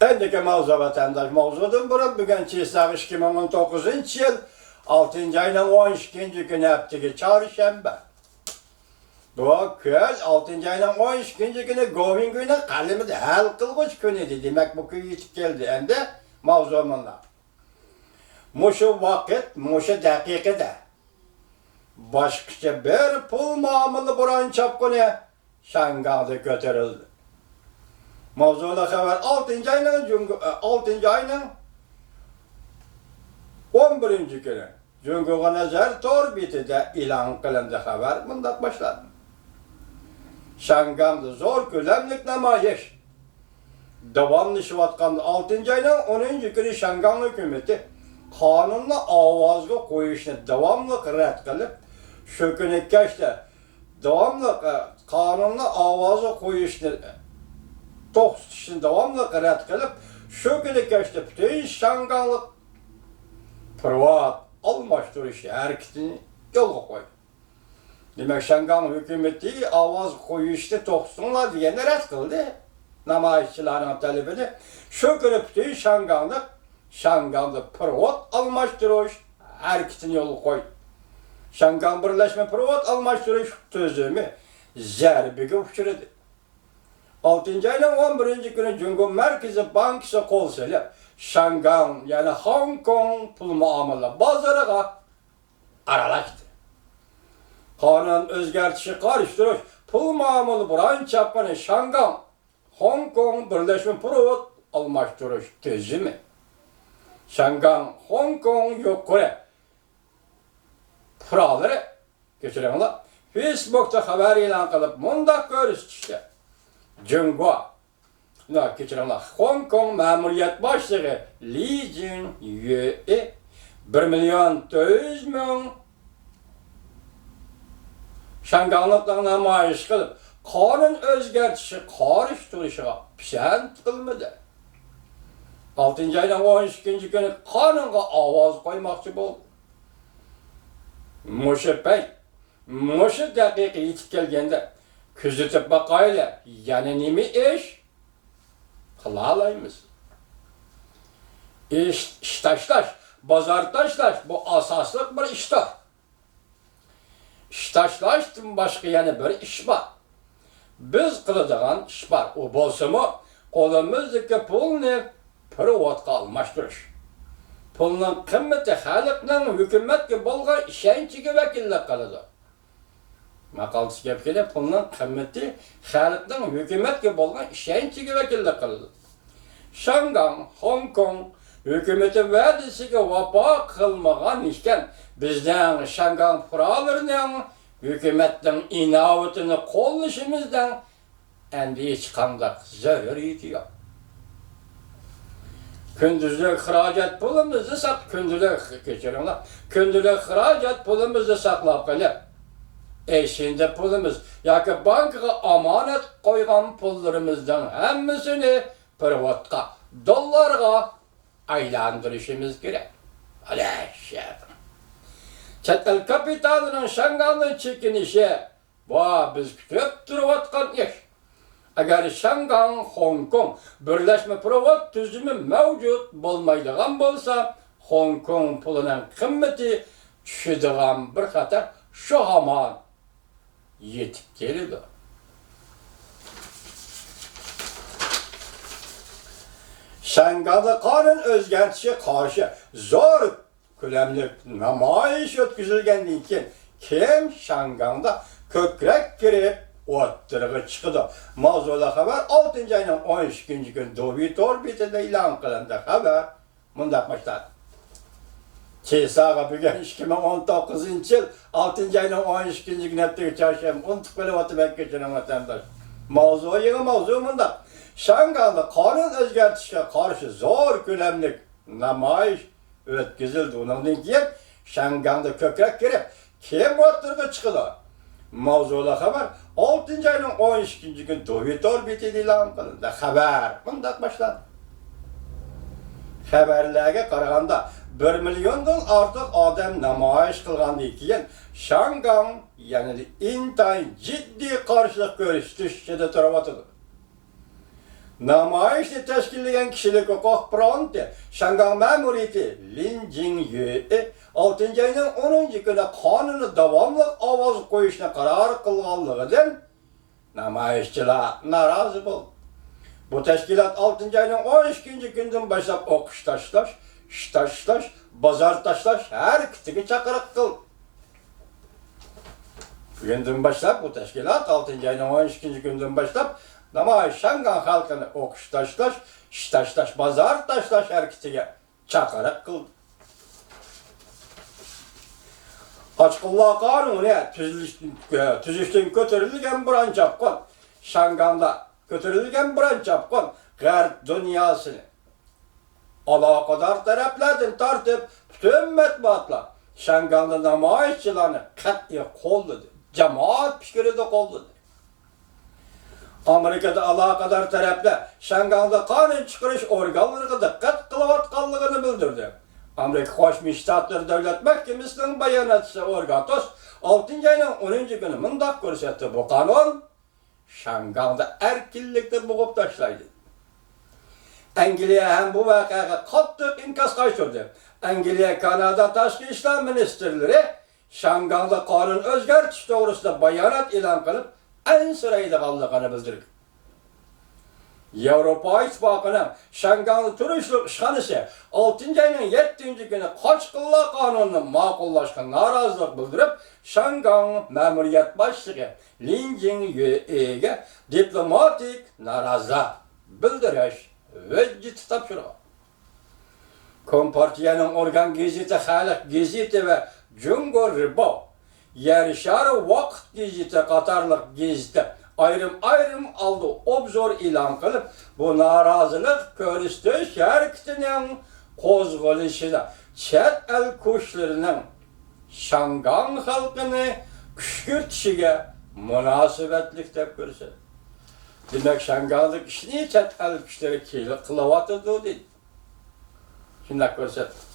Endiki mavzu vatandaş mavzudan bura bugün Çiğsaq 2019 yıl 6. ayının 12. günü hepteki çarşamba. Bu köz 6. ayının 12. günü Govin günü kalimide hal kılgıç günüydü. Demek bu köy yetip geldi. Endi mavzumunla. Muşu vakit, muşu dakikada. Başkaça bir pul mamılı buran çapkını Şangal'da götürüldü. Mavzuda haber 6. ayının 11. günü. Cüngü'ye nazar torbitide ilan kılındı haber bundan başladı. Şangal'da zor gülemlik namayiş. Devamlı şivatkan 6. ayının 10. günü Şangal hükümeti kanunla avazga koyuşunu devamlı red kılıp şu günü geçti. Devamlı kanunla avazga koyuşunu toksuşunu devamlı red kılıp şu günü geçti. Bütün Şangal'lık privat almıştırışı hareketini yola koydu. Demek Şangal hükümeti avaz koyuşunu toksunlar diyene red kıldı. Namayişçilerin talebini şu günü bütün Şangal'da privat almıştırış hareketini yolu koydu. Şangal Birleşme Privat almıştırış tözümü zerbiga uçurdu. 6. ayının 11. günü Cumhur Merkezi Bankası kol selip Şangal yani Hong Kong pul muamele bazarıga aralaştı. Kanun özgertişi karıştırış pul muamele buran çapını Şangal Hong Kong Birleşme Privat almıştırış tözümü. Şangal Hong Kong yok Kore kuralları geçirenler Facebook'ta haber ilan kılıp mundak görüştü. Cunhua geçirenler Hong Kong memuriyet başlığı Li Junye 1.400.000 Şangallıkla namayiş kılıp kanun özgertişi karıştırışıga pişent kılmadı. 6. aydan 12. günü kanunga avaz koymakçı oldu. Muşu bey, muşu dakika yetip gelgende küzütüp bakayla yani nimi iş kılalayımız. İş taşlaş, bazar taşlaş bu asaslık bir iştah. İş taşlaştım başka yani bir iş var. Biz kılacağın iş var. O bolsa mı kolumuzdaki pulunu privatga almashtirish. Pulning qimmati xalqning hukumatga bo'lgan ishonchiga vakillik qiladi. Maqolasi gap kelib, pulning qimmati xalqning hukumatga bo'lgan ishonchiga vakillik qiladi. Shanghai, Hong Kong hukumati va'dasiga vafo qilmagan ekan, bizning Shanghai fuqarolarining hukumatning inovatini qo'llashimizdan endi hech qanday zaruriyati yo'q. Kündüzlük xarajat pulumuzu kündüzlük xarajat pulumuzu saklap kalıp eşinde pulumuz yoki bankaga amanet koygan pullarımızdan hemmisini privatga, dollarga aylandırışımız gerek. Aleşşef. Chet el kapitalının Şangal'ın çekinişi bu biz kütüp duruvatkan iş. Eğer Şangal, Hong Kong Birleşme Privat tüzümü mevcut bulmaydigan bolsa, Hong Kong pulunun kımmeti düşüdigan bir hatar şu haman yetip geldi. Şangal'da kanun özgertişe karşı zor külemli namayiş ötküzülgendiği için kim Şangal'da kökrek girip ottırığı çıkıdı. Mavzula haber 6. ayının 12. gün Dovi Torbit'de ilan kılındı haber. Mundak başladı. Çiğsaq'a bugün 2019 yıl 6. ayının 12. gün hepteki çarşamba unutukları vatıbek geçinen vatandaş. Mavzu yeni mavzu mundak. Şangal'da kanun özgertişine karşı zor gülemlik namayiş ötküzüldü. Onun için Şangal'da kökrek girip kim ottırığı çıkıdı. Mavzula haber 6. ayının 12. gün Dovi Torbit'de ilan kılındı. Haber bundak başladı. Haberlerge qaraganda 1 milyondan artıq adam namayiş qılğandan keyin Şangal yani intay ciddi qarşılıq görüşdü şede turavatdı. namoyishni tashkillagan kishilik huquq fronti Shangang ma'muriyati Lin Jingyue 6-oyning 10-kuni qonunni davomli ovoz qo'yishni qaror qilganligidan namoyishchilar norozi bo'ldi. Bu tashkilot 6-oyning 12-kunidan boshlab o'qish tashlash, ish tashlash, bozor tashlash harakatiga chaqiriq qildi. Bugundan boshlab bu tashkilot 6-oyning 12-kunidan boshlab namoyish Shangang xalqini o'qish tashlash, ish tashlash, bozor tashlash harakatiga chaqiriq qildi. Ochiqlar qonuni tuzishdan ko'tarilgan biron chopqin, Shangangda ko'tarilgan biron chopqin G'arb dunyosini aloqador taraflardan tortib butun matbuotlar Shangangda namoyishchilarni qat'iy qo'lladi, jamoat fikrida qo'lladi. Amerikada aloqador taraflar Shangangda qonun chiqarish organlariga diqqat qilayotganligini bildirdi. Amerika Qo'shma Shtatlar Davlat Mahkamasining bayonotchisi Orgatos 6-oyning 10-kuni mundaq ko'rsatdi. Bu qonun Shangangda erkinlikni bo'g'ib tashlaydi. Angliya ham bu voqeaga qattiq inkas qaytardi. Angliya, Kanada tashqi ishlar ministrlari Shangangda qonun o'zgartirish to'g'risida bayonot e'lon qilib, ansiraydiganligini bildirdi. Yevropa İttifaqının Shangangda turishlik ishxonasi 6-oyning 7-kuni qochqinlar qonunini ma'qullashga norozilik bildirib, Shangang ma'muriyat boshlig'i Lin Jingyue'ga diplomatik norozilik bildirish vajjati topshirdi. Kompartiyaning organ gazeti Xalq gazeti va Jungo Ribo, Yarishar Vaqt gazeti qatorliq gazeti ayrım aldı obzor e'lon qilib, bu norozilik ko'rsatish harakatining qo'zg'alishida chet el kuchlarining Shangang xalqini kuchaytirishiga munosabatlik deb ko'rsatdi. Demak, Shangangdagi ishni chet el kuchlari qilyapti dedi. Shunday ko'rsatdi.